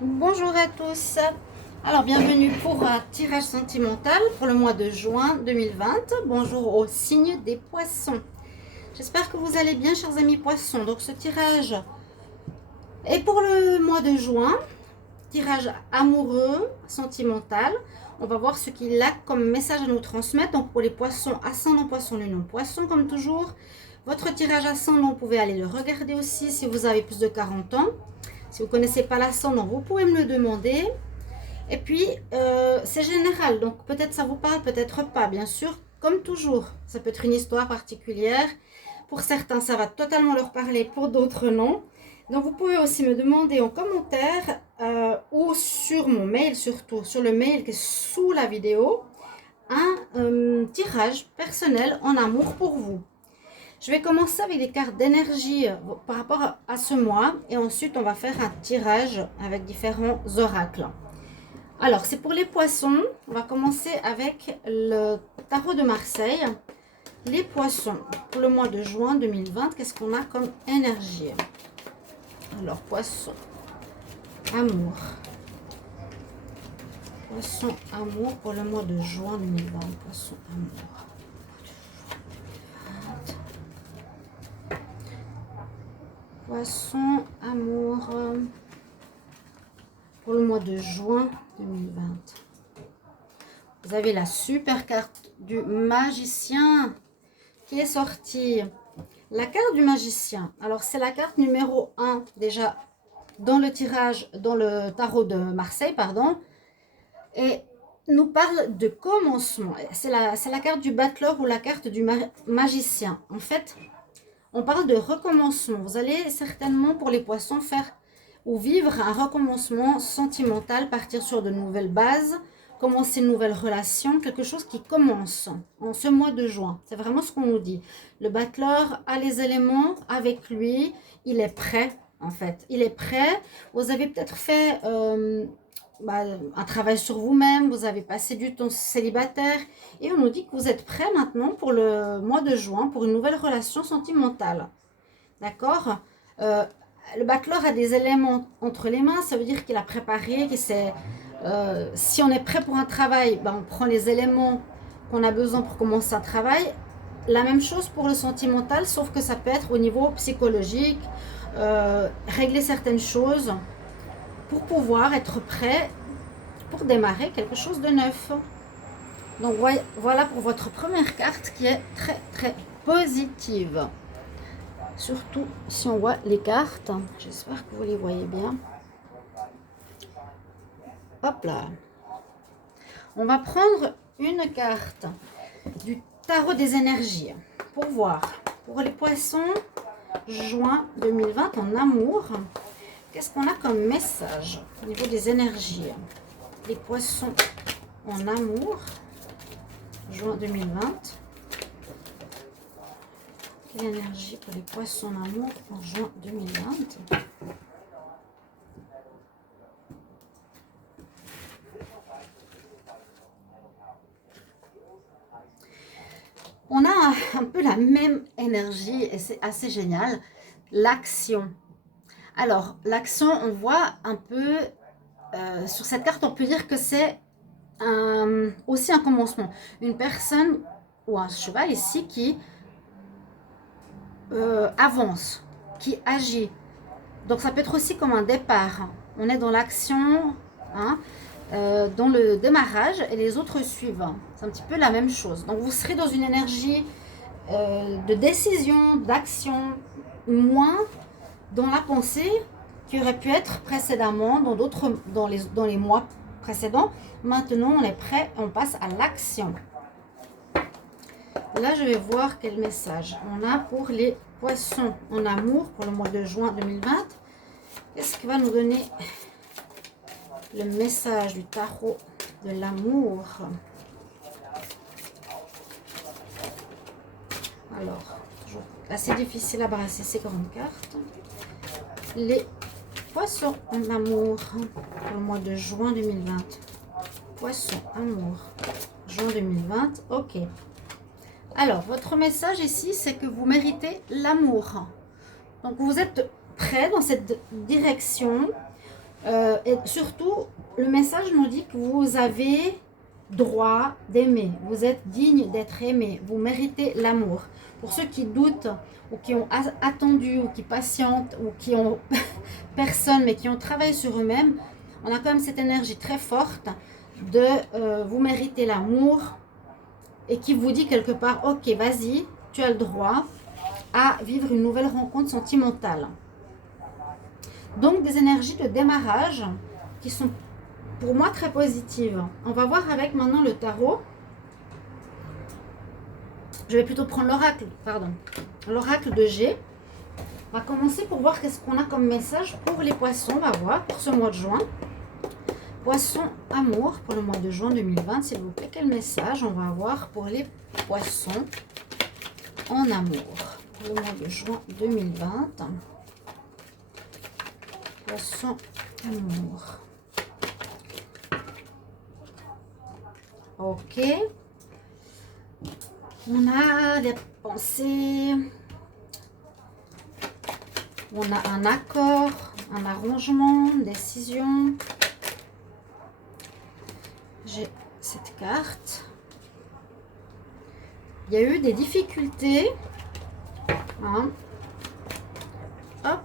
Bonjour à tous. Alors, bienvenue pour un tirage sentimental pour le mois de juin 2020. Bonjour au signe des poissons. J'espère que vous allez bien, chers amis poissons. Donc, ce tirage est pour le mois de juin. Tirage amoureux, sentimental. On va voir ce qu'il a comme message à nous transmettre. Donc, pour les poissons, ascendant poisson, lune poisson, comme toujours. Votre tirage ascendant, vous pouvez aller le regarder aussi si vous avez plus de 40 ans. Si vous ne connaissez pas l'ascendant, vous pouvez me le demander. Et puis, c'est général, donc peut-être ça vous parle, peut-être pas, bien sûr. Comme toujours, ça peut être une histoire particulière. Pour certains, ça va totalement leur parler, pour d'autres, non. Donc, vous pouvez aussi me demander en commentaire ou sur mon mail, surtout sur le mail qui est sous la vidéo, un tirage personnel en amour pour vous. Je vais commencer avec des cartes d'énergie par rapport à ce mois et ensuite on va faire un tirage avec différents oracles. Alors, c'est pour les poissons. On va commencer avec le tarot de Marseille. Les poissons, pour le mois de juin 2020, qu'est-ce qu'on a comme énergie? Alors, poisson, amour. Poisson, amour pour le mois de juin 2020. Poisson, amour. Poisson, amour pour le mois de juin 2020. Vous avez la super carte du magicien qui est sortie. La carte du magicien, alors c'est la carte numéro 1 déjà dans le tirage, dans le tarot de Marseille, pardon, et nous parle de commencement. C'est la carte du battleur ou la carte du magicien. En fait, on parle de recommencement. Vous allez certainement pour les poissons faire ou vivre un recommencement sentimental, partir sur de nouvelles bases, commencer une nouvelle relation, quelque chose qui commence en ce mois de juin. C'est vraiment ce qu'on nous dit. Le battleur a les éléments avec lui, il est prêt en fait. Il est prêt. Vous avez peut-être fait un travail sur vous-même, vous avez passé du temps célibataire et on nous dit que vous êtes prêt maintenant pour le mois de juin, pour une nouvelle relation sentimentale. D'accord le battleur a des éléments entre les mains, ça veut dire qu'il a préparé, que c'est, si on est prêt pour un travail, on prend les éléments qu'on a besoin pour commencer un travail. La même chose pour le sentimental, sauf que ça peut être au niveau psychologique, régler certaines choses pour pouvoir être prêt pour démarrer quelque chose de neuf. Donc voilà pour votre première carte qui est très très positive. Surtout si on voit les cartes. J'espère que vous les voyez bien. Hop là. On va prendre une carte du tarot des énergies pour voir. Pour les poissons, juin 2020 en amour. Qu'est-ce qu'on a comme message au niveau des énergies? Les poissons en amour, juin 2020. Quelle énergie pour les poissons en amour en juin 2020? On a un peu la même énergie et c'est assez génial. L'action. Alors, l'action, on voit un peu, sur cette carte, on peut dire que c'est aussi un commencement. Une personne ou un cheval ici qui avance, qui agit. Donc, ça peut être aussi comme un départ. On est dans l'action, hein, dans le démarrage et les autres suivent. C'est un petit peu la même chose. Donc, vous serez dans une énergie de décision, d'action, moins dans la pensée qui aurait pu être précédemment dans les mois précédents. Maintenant, on est prêt, on passe à l'action. Là, je vais voir quel message on a pour les poissons en amour pour le mois de juin 2020. Qu'est-ce qui va nous donner le message du tarot de l'amour? Alors, toujours assez difficile à brasser ces grandes cartes. Les poissons en amour pour le mois de juin 2020. Poissons, amour, juin 2020. Ok. Alors, votre message ici, c'est que vous méritez l'amour. Donc, vous êtes prêt dans cette direction Et surtout, le message nous dit que vous avez droit d'aimer. Vous êtes digne d'être aimé. Vous méritez l'amour. Pour ceux qui doutent ou qui ont attendu ou qui patientent ou qui ont personne mais qui ont travaillé sur eux-mêmes, on a quand même cette énergie très forte de vous mériter l'amour et qui vous dit quelque part, ok, vas-y, tu as le droit à vivre une nouvelle rencontre sentimentale. Donc des énergies de démarrage qui sont pour moi très positives. On va voir avec maintenant le tarot. Je vais plutôt prendre l'oracle, pardon. L'oracle de G. On va commencer pour voir qu'est-ce qu'on a comme message pour les poissons. On va voir pour ce mois de juin. Poisson amour pour le mois de juin 2020, s'il vous plaît. Quel message on va avoir pour les poissons en amour pour le mois de juin 2020. Poisson amour. Ok. On a des pensées. On a un accord, un arrangement, une décision. J'ai cette carte. Il y a eu des difficultés. Hein. Hop.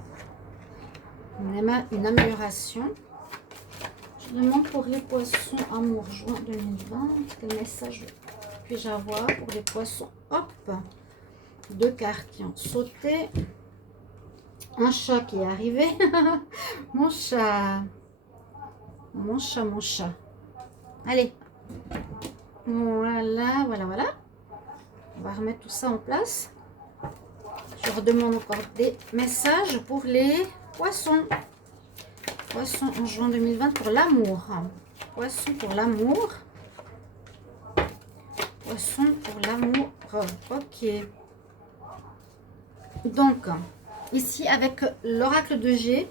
Une amélioration. Je demande pour les poissons amour juin 2020. Quel message puis-je avoir pour les poissons? Hop. Deux cartes qui ont sauté. Un chat qui est arrivé. Mon chat. Mon chat, mon chat. Allez. Voilà, voilà, voilà. On va remettre tout ça en place. Je redemande encore des messages pour les poissons. Poissons en juin 2020 pour l'amour. Poissons pour l'amour. Poissons pour l'amour. Ok. Donc, ici, avec l'oracle de G,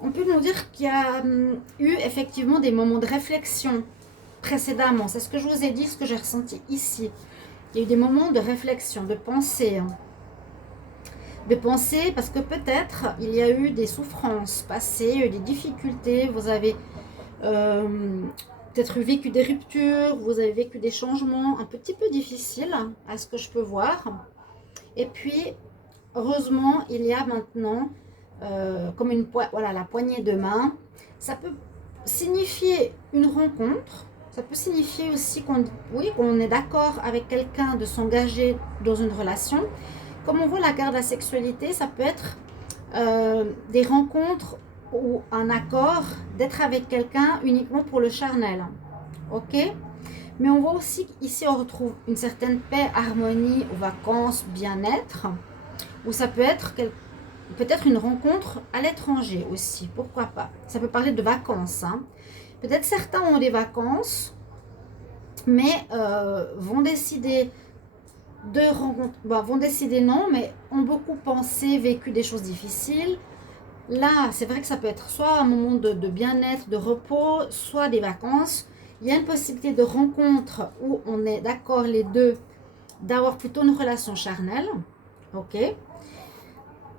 on peut nous dire qu'il y a eu effectivement des moments de réflexion précédemment. C'est ce que je vous ai dit, ce que j'ai ressenti ici. Il y a eu des moments de réflexion, de pensée. De penser parce que peut-être il y a eu des souffrances passées, des difficultés, vous avez peut-être vécu des ruptures, vous avez vécu des changements un petit peu difficiles à ce que je peux voir. Et puis, heureusement, il y a maintenant comme voilà, la poignée de main. Ça peut signifier une rencontre, ça peut signifier aussi qu'on est d'accord avec quelqu'un de s'engager dans une relation. Comme on voit la carte de la sexualité, ça peut être des rencontres ou un accord d'être avec quelqu'un uniquement pour le charnel. Ok? Mais on voit aussi qu'ici on retrouve une certaine paix, harmonie, vacances, bien-être. Ou ça peut être peut-être une rencontre à l'étranger aussi. Pourquoi pas? Ça peut parler de vacances. Hein. Peut-être certains ont des vacances, mais vont décider de rencontres, vont décider non, mais ont beaucoup pensé, vécu des choses difficiles. Là, c'est vrai que ça peut être soit un moment de bien-être, de repos, soit des vacances. Il y a une possibilité de rencontre où on est d'accord les deux d'avoir plutôt une relation charnelle. Ok.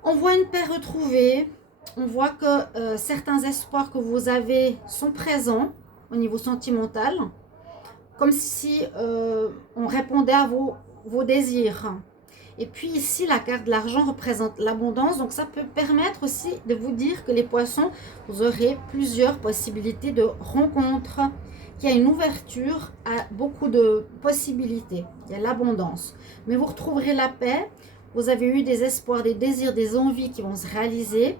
On voit une paix retrouvée. On voit que certains espoirs que vous avez sont présents au niveau sentimental. Comme si on répondait à vos désirs. Et puis ici, la carte de l'argent représente l'abondance. Donc ça peut permettre aussi de vous dire que les poissons, vous aurez plusieurs possibilités de rencontres, qu'il y a une ouverture à beaucoup de possibilités. Il y a l'abondance. Mais vous retrouverez la paix. Vous avez eu des espoirs, des désirs, des envies qui vont se réaliser.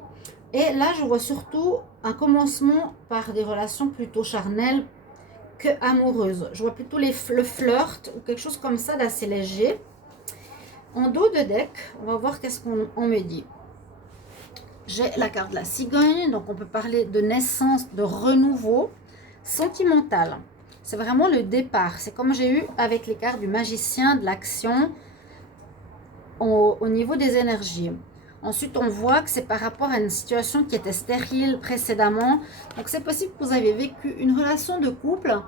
Et là, je vois surtout un commencement par des relations plutôt charnelles que amoureuses. Je vois plutôt le flirt ou quelque chose comme ça d'assez léger. En dos de deck, on va voir qu'est-ce qu'on me dit. J'ai la carte de la cigogne, donc on peut parler de naissance, de renouveau sentimental. C'est vraiment le départ. C'est comme j'ai eu avec les cartes du magicien, de l'action au niveau des énergies. Ensuite, on voit que c'est par rapport à une situation qui était stérile précédemment. Donc, c'est possible que vous avez vécu une relation de couple,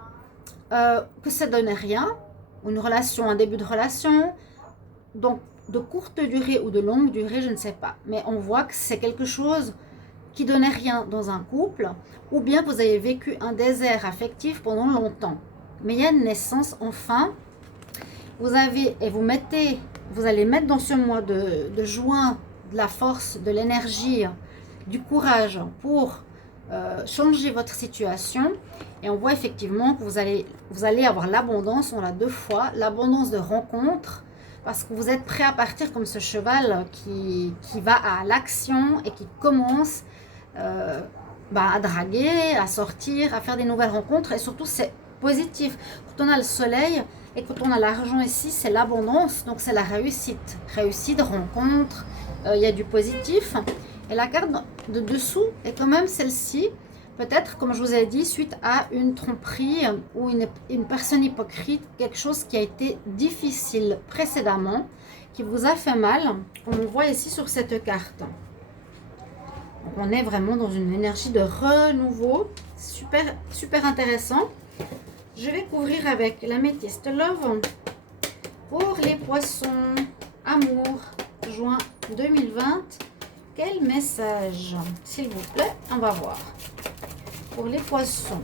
que ça ne donnait rien, une relation, un début de relation, donc de courte durée ou de longue durée, je ne sais pas. Mais on voit que c'est quelque chose qui donnait rien dans un couple, ou bien vous avez vécu un désert affectif pendant longtemps. Mais il y a une naissance enfin. Vous avez, et vous allez mettre dans ce mois de juin de la force, de l'énergie, du courage pour changer votre situation. Et on voit effectivement que vous allez avoir l'abondance, on l'a 2 fois, l'abondance de rencontres, parce que vous êtes prêt à partir comme ce cheval qui va à l'action et qui commence à draguer, à sortir, à faire des nouvelles rencontres. Et surtout, c'est positif. Quand on a le soleil et quand on a l'argent ici, c'est l'abondance, donc c'est la réussite. Réussite, rencontre, il y a du positif. Et la carte de dessous est quand même celle-ci. Peut-être, comme je vous ai dit, suite à une tromperie ou une personne hypocrite, quelque chose qui a été difficile précédemment, qui vous a fait mal, comme on voit ici sur cette carte. Donc on est vraiment dans une énergie de renouveau, super, super intéressant. Je vais couvrir avec l'améthyste Love pour les poissons, amour, juin 2020. Quel message, s'il vous plaît, on va voir. Pour les poissons.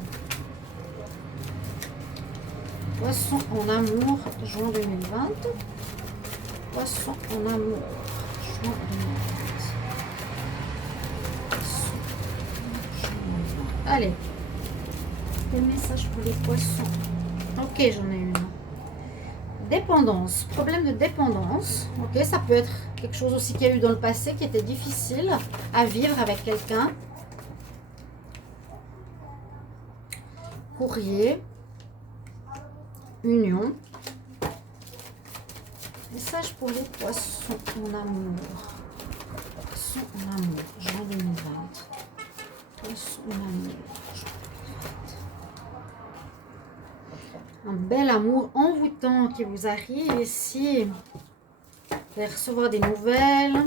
Poissons en amour, juin 2020. Poissons en amour, juin 2020. Poissons, juin 2020. Allez. Quel message pour les poissons? Ok, j'en ai une. Dépendance, problème de dépendance. Ok, ça peut être quelque chose aussi qu'il y a eu dans le passé qui était difficile à vivre avec quelqu'un. Courrier, union. Message pour les poissons en amour. Poissons en amour, juin 2020. Poissons en amour, juin 2020. Un bel amour envoûtant qui vous arrive ici. Vous allez recevoir des nouvelles.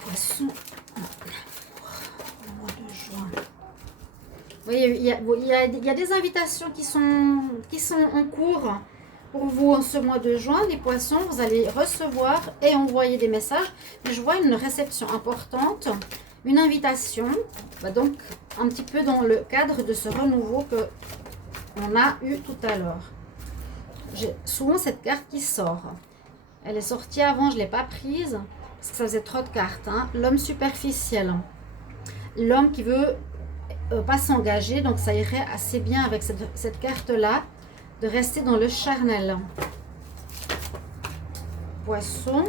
Poissons en amour, le mois de juin. Vous voyez, il y a des invitations qui sont en cours pour vous en ce mois de juin. Les poissons, vous allez recevoir et envoyer des messages. Mais je vois une réception importante, une invitation. Donc, un petit peu dans le cadre de ce renouveau que on a eu tout à l'heure. J'ai souvent cette carte qui sort. Elle est sortie avant, je ne l'ai pas prise parce que ça faisait trop de cartes. Hein. L'homme superficiel. L'homme qui veut pas s'engager, donc ça irait assez bien avec cette carte-là, de rester dans le charnel. Poisson.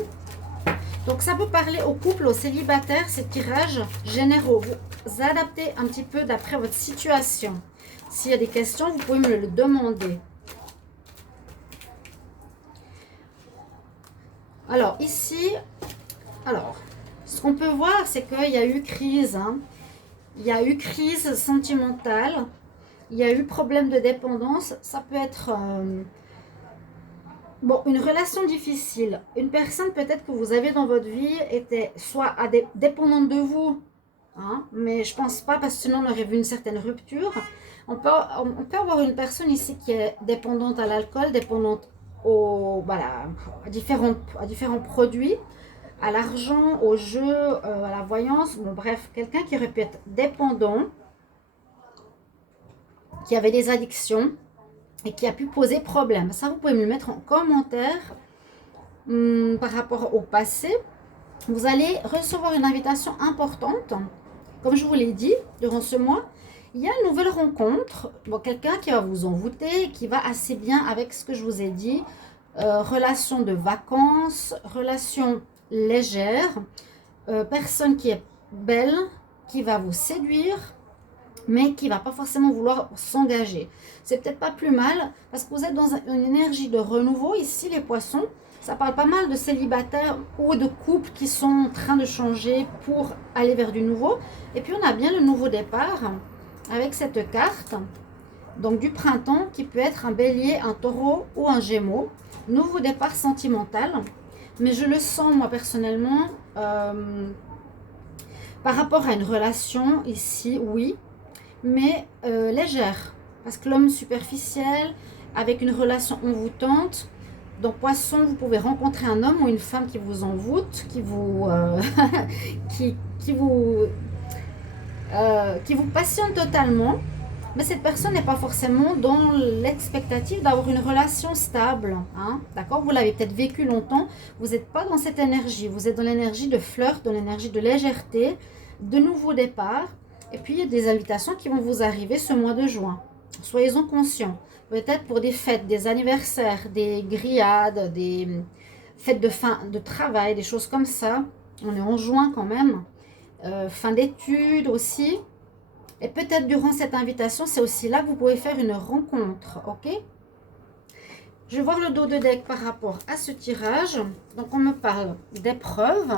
Donc ça peut parler aux couples, aux célibataires, ces tirages généraux. Vous adaptez un petit peu d'après votre situation. S'il y a des questions, vous pouvez me le demander. Alors ici, ce qu'on peut voir, c'est qu'il y a eu crise. Hein. Il y a eu crise sentimentale. Il y a eu problème de dépendance. Ça peut être une relation difficile. Une personne peut-être que vous avez dans votre vie était soit dépendante de vous. Hein, mais je pense pas parce que sinon on aurait vu une certaine rupture. On peut avoir une personne ici qui est dépendante à l'alcool, dépendante à différents produits, à l'argent, au jeu, à la voyance. Bon, bref, quelqu'un qui aurait pu être dépendant, qui avait des addictions et qui a pu poser problème. Ça, vous pouvez me le mettre en commentaire par rapport au passé. Vous allez recevoir une invitation importante. Comme je vous l'ai dit, durant ce mois, il y a une nouvelle rencontre. Bon, quelqu'un qui va vous envoûter, qui va assez bien avec ce que je vous ai dit. Relation de vacances, relation légère, personne qui est belle, qui va vous séduire, mais qui ne va pas forcément vouloir s'engager. C'est peut-être pas plus mal, parce que vous êtes dans une énergie de renouveau. Ici, les poissons, ça parle pas mal de célibataires ou de couples qui sont en train de changer pour aller vers du nouveau. Et puis, on a bien le nouveau départ avec cette carte. Donc, du printemps, qui peut être un bélier, un taureau ou un gémeaux. Nouveau départ sentimental. Mais je le sens, moi, personnellement, par rapport à une relation, ici, oui, mais légère. Parce que l'homme superficiel, avec une relation envoûtante, Donc poisson, vous pouvez rencontrer un homme ou une femme qui vous envoûte, qui vous, qui vous passionne totalement. Mais cette personne n'est pas forcément dans l'expectative d'avoir une relation stable. Hein, d'accord? Vous l'avez peut-être vécu longtemps. Vous n'êtes pas dans cette énergie. Vous êtes dans l'énergie de flirt, dans l'énergie de légèreté, de nouveaux départs. Et puis, il y a des invitations qui vont vous arriver ce mois de juin. Soyez-en conscients. Peut-être pour des fêtes, des anniversaires, des grillades, des fêtes de fin de travail, des choses comme ça. On est en juin quand même. Fin d'études aussi. Et peut-être durant cette invitation, c'est aussi là que vous pouvez faire une rencontre, ok? Je vais voir le dos de deck par rapport à ce tirage. Donc, on me parle d'épreuves,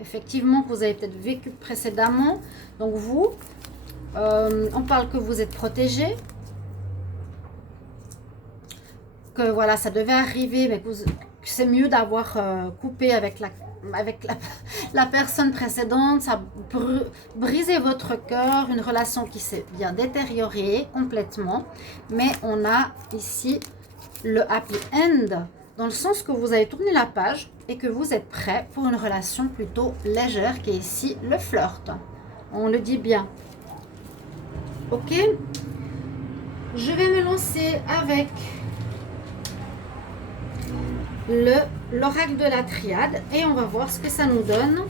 effectivement, que vous avez peut-être vécu précédemment. Donc, vous, on parle que vous êtes protégé, que voilà, ça devait arriver, mais que c'est mieux d'avoir coupé avec la personne précédente, ça a brisé votre cœur, une relation qui s'est bien détériorée complètement. Mais on a ici le happy end, dans le sens que vous avez tourné la page et que vous êtes prêt pour une relation plutôt légère, qui est ici le flirt. On le dit bien. Ok? Je vais me lancer avec l'oracle de la triade et on va voir ce que ça nous donne,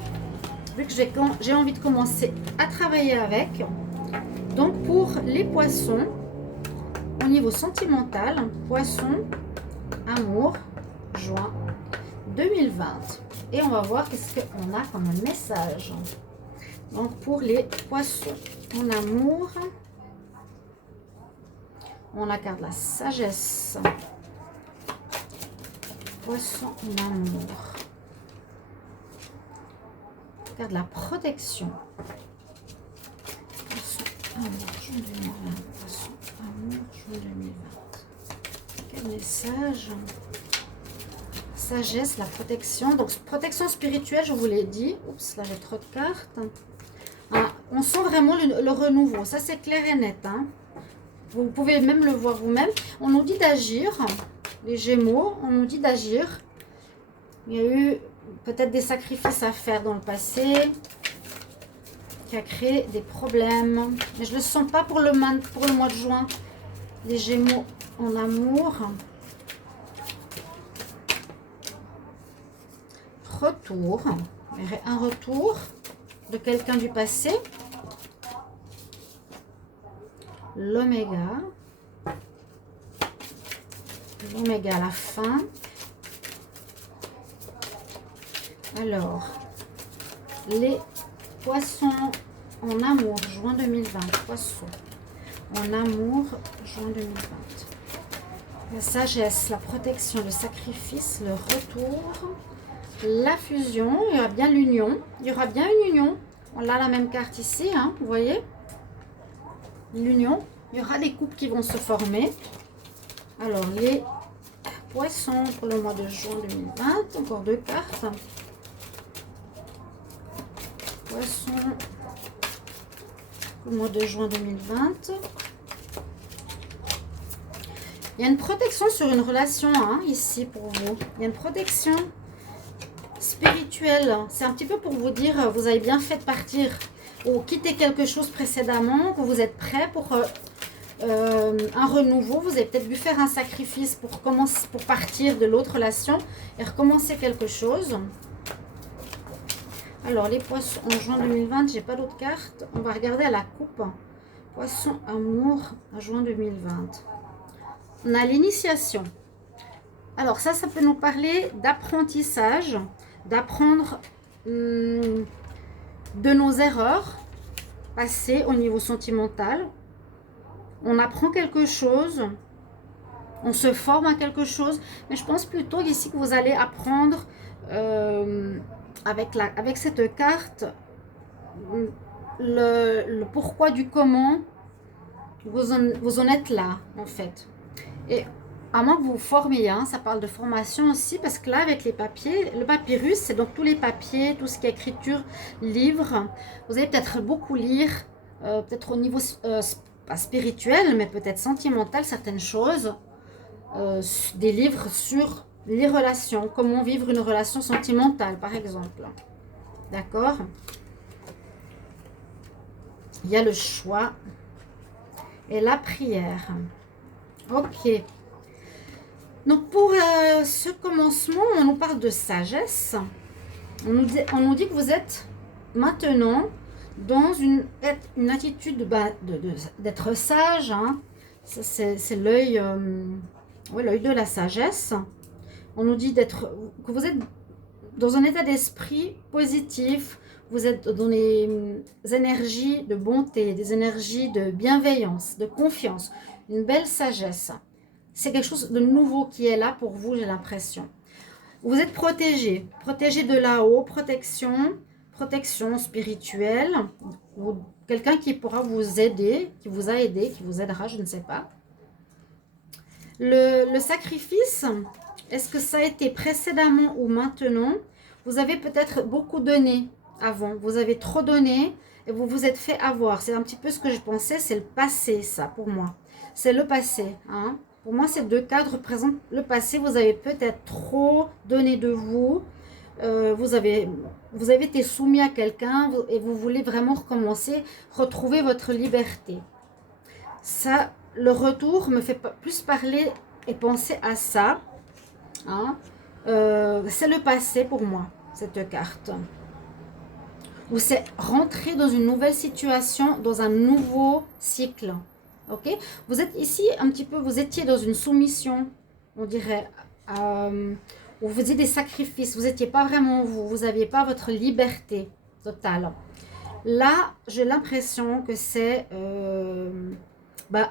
vu que j'ai envie de commencer à travailler avec. Donc pour les poissons, au niveau sentimental, poisson, amour, juin 2020, et on va voir qu'est-ce qu'on a comme message. Donc pour les poissons en amour, on a carte de la sagesse. Poisson en amour. Carte de la protection. Poisson, amour, juin 2020. Poisson, amour, juin 2020. Quel message? Sagesse, la protection. Donc, protection spirituelle, je vous l'ai dit. Oups, là, j'ai trop de cartes. Ah, on sent vraiment le renouveau. Ça, c'est clair et net. Hein. Vous pouvez même le voir vous-même. On nous dit d'agir. Les Gémeaux, on nous dit d'agir. Il y a eu peut-être des sacrifices à faire dans le passé qui a créé des problèmes. Mais je ne le sens pas pour le mois de juin. Les Gémeaux en amour. Retour. Un retour de quelqu'un du passé. L'oméga. L'oméga à la fin. Alors, les poissons en amour, juin 2020. Poissons en amour, juin 2020. La sagesse, la protection, le sacrifice, le retour, la fusion. Il y aura bien l'union. Il y aura bien une union. On a la même carte ici, hein, vous voyez. L'union. Il y aura des couples qui vont se former. Alors, les poissons pour le mois de juin 2020. Encore deux cartes. Poissons pour le mois de juin 2020. Il y a une protection sur une relation, hein, ici pour vous. Il y a une protection spirituelle. C'est un petit peu pour vous dire, vous avez bien fait de partir ou quitter quelque chose précédemment, que vous êtes prêt pour... un renouveau, vous avez peut-être dû faire un sacrifice pour partir de l'autre relation et recommencer quelque chose. Alors les poissons en juin 2020, j'ai pas d'autres cartes. On va regarder à la coupe. Poisson amour en juin 2020. On a l'initiation. Alors ça peut nous parler d'apprentissage, d'apprendre de nos erreurs passées au niveau sentimental. On apprend quelque chose, on se forme à quelque chose, mais je pense plutôt ici que vous allez apprendre avec cette carte le pourquoi du comment vous en êtes là en fait. Et à moins que vous vous formiez, hein, ça parle de formation aussi, parce que là avec les papiers, le papyrus, c'est donc tous les papiers, tout ce qui est écriture, livres. Vous allez peut-être beaucoup lire, peut-être au niveau pas spirituel, mais peut-être sentimental, certaines choses, des livres sur les relations, comment vivre une relation sentimentale, par exemple. D'accord? Il y a le choix et la prière. Ok. Donc, pour ce commencement, on nous parle de sagesse. On nous dit que vous êtes maintenant dans une attitude d'être sage. Hein. C'est l'œil l'œil de la sagesse. On nous dit que vous êtes dans un état d'esprit positif. Vous êtes dans les énergies de bonté, des énergies de bienveillance, de confiance, une belle sagesse. C'est quelque chose de nouveau qui est là pour vous, j'ai l'impression. Vous êtes protégé, protégé de là-haut, protection spirituelle, ou quelqu'un qui pourra vous aider, qui vous a aidé, qui vous aidera, je ne sais pas. Le sacrifice, est-ce que ça a été précédemment ou maintenant? Vous avez peut-être beaucoup donné avant, vous avez trop donné et vous vous êtes fait avoir. C'est un petit peu ce que je pensais, c'est le passé, ça, pour moi. C'est le passé, hein. Pour moi, ces deux cas représentent le passé. Vous avez peut-être trop donné de vous. Vous avez été soumis à quelqu'un et vous voulez vraiment recommencer, retrouver votre liberté. Ça, le retour me fait plus parler et penser à ça. Hein. C'est le passé pour moi, cette carte. Ou c'est rentrer dans une nouvelle situation, dans un nouveau cycle. Ok, vous êtes ici un petit peu, vous étiez dans une soumission, on dirait, où vous faisiez des sacrifices, vous n'étiez pas vraiment vous n'aviez pas votre liberté totale. Là, j'ai l'impression que c'est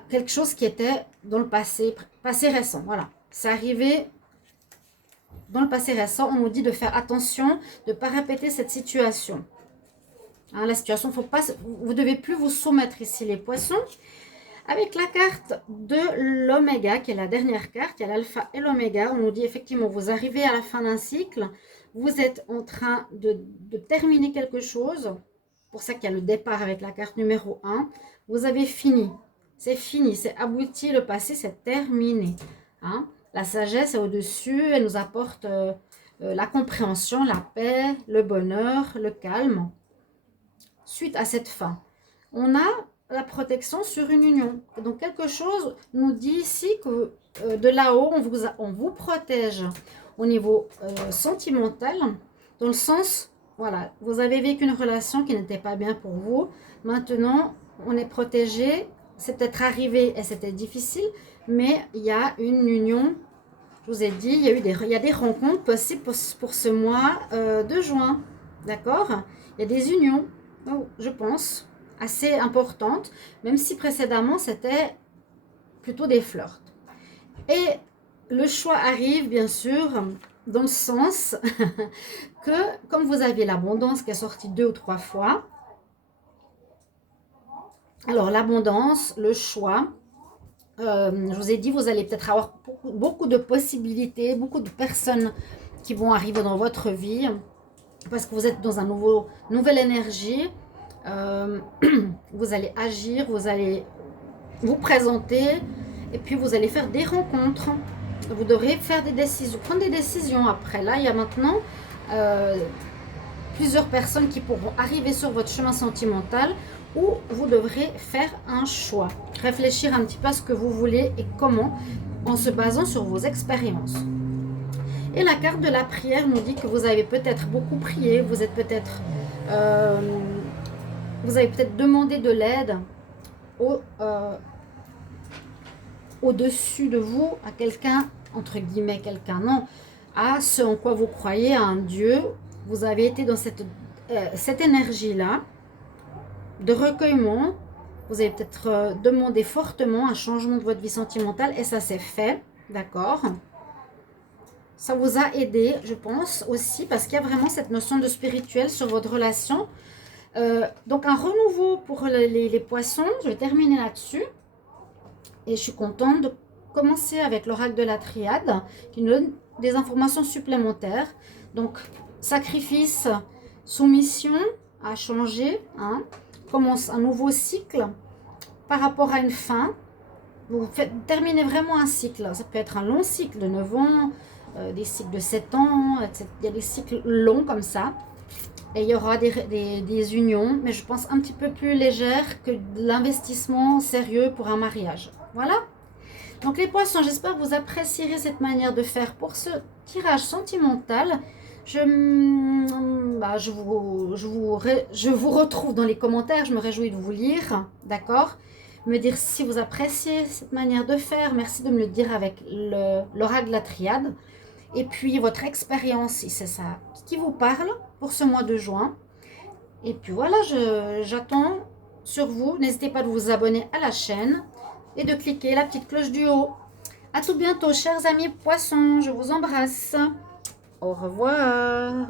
quelque chose qui était dans le passé récent, voilà. C'est arrivé dans le passé récent, on nous dit de faire attention, de ne pas répéter cette situation. Hein, la situation, vous ne devez plus vous soumettre ici les poissons. Avec la carte de l'oméga, qui est la dernière carte, il y a l'alpha et l'oméga. On nous dit effectivement, vous arrivez à la fin d'un cycle, vous êtes en train de terminer quelque chose. Pour ça qu'il y a le départ avec la carte numéro 1. Vous avez fini. C'est fini, c'est abouti, le passé, c'est terminé. Hein? La sagesse est au-dessus, elle nous apporte la compréhension, la paix, le bonheur, le calme. Suite à cette fin, on a la protection sur une union. Donc quelque chose nous dit ici que de là-haut, on vous protège au niveau sentimental, dans le sens, voilà, vous avez vécu une relation qui n'était pas bien pour vous. Maintenant, on est protégé. C'est peut-être arrivé et c'était difficile, mais il y a une union. Je vous ai dit, il y a des rencontres possibles pour ce mois de juin. D'accord? Il y a des unions, je pense, assez importante, même si précédemment c'était plutôt des flirts. Et le choix arrive bien sûr dans le sens que comme vous avez l'abondance qui est sortie 2 ou 3 fois, alors l'abondance, le choix, je vous ai dit, vous allez peut-être avoir beaucoup de possibilités, beaucoup de personnes qui vont arriver dans votre vie parce que vous êtes dans nouvelle énergie. Vous allez agir, vous allez vous présenter et puis vous allez faire des rencontres. Vous devrez faire des décisions, prendre des décisions après. Là, il y a maintenant plusieurs personnes qui pourront arriver sur votre chemin sentimental où vous devrez faire un choix. Réfléchir un petit peu à ce que vous voulez et comment, en se basant sur vos expériences. Et la carte de la prière nous dit que vous avez peut-être beaucoup prié, vous avez peut-être demandé de l'aide au-dessus de vous, à quelqu'un, entre guillemets quelqu'un, non, à ce en quoi vous croyez, à un Dieu. Vous avez été dans cette énergie-là de recueillement. Vous avez peut-être demandé fortement un changement de votre vie sentimentale et ça s'est fait, d'accord? Ça vous a aidé, je pense, aussi, parce qu'il y a vraiment cette notion de spirituel sur votre relation. Donc, un renouveau pour les poissons. Je vais terminer là-dessus. Et je suis contente de commencer avec l'oracle de la triade, qui nous donne des informations supplémentaires. Donc, sacrifice, soumission à changer. Hein, commence un nouveau cycle par rapport à une fin. Vous terminez vraiment un cycle. Ça peut être un long cycle de 9 ans, des cycles de 7 ans, etc. Il y a des cycles longs comme ça. Et il y aura des unions, mais je pense un petit peu plus légères que de l'investissement sérieux pour un mariage. Voilà. Donc les poissons, j'espère que vous apprécierez cette manière de faire pour ce tirage sentimental. Je vous retrouve dans les commentaires, je me réjouis de vous lire, d'accord? Me dire si vous appréciez cette manière de faire, merci de me le dire avec l'oracle de la triade. Et puis votre expérience, si c'est ça qui vous parle pour ce mois de juin. Et puis voilà, j'attends sur vous. N'hésitez pas de vous abonner à la chaîne et de cliquer la petite cloche du haut. À tout bientôt, chers amis poissons. Je vous embrasse. Au revoir.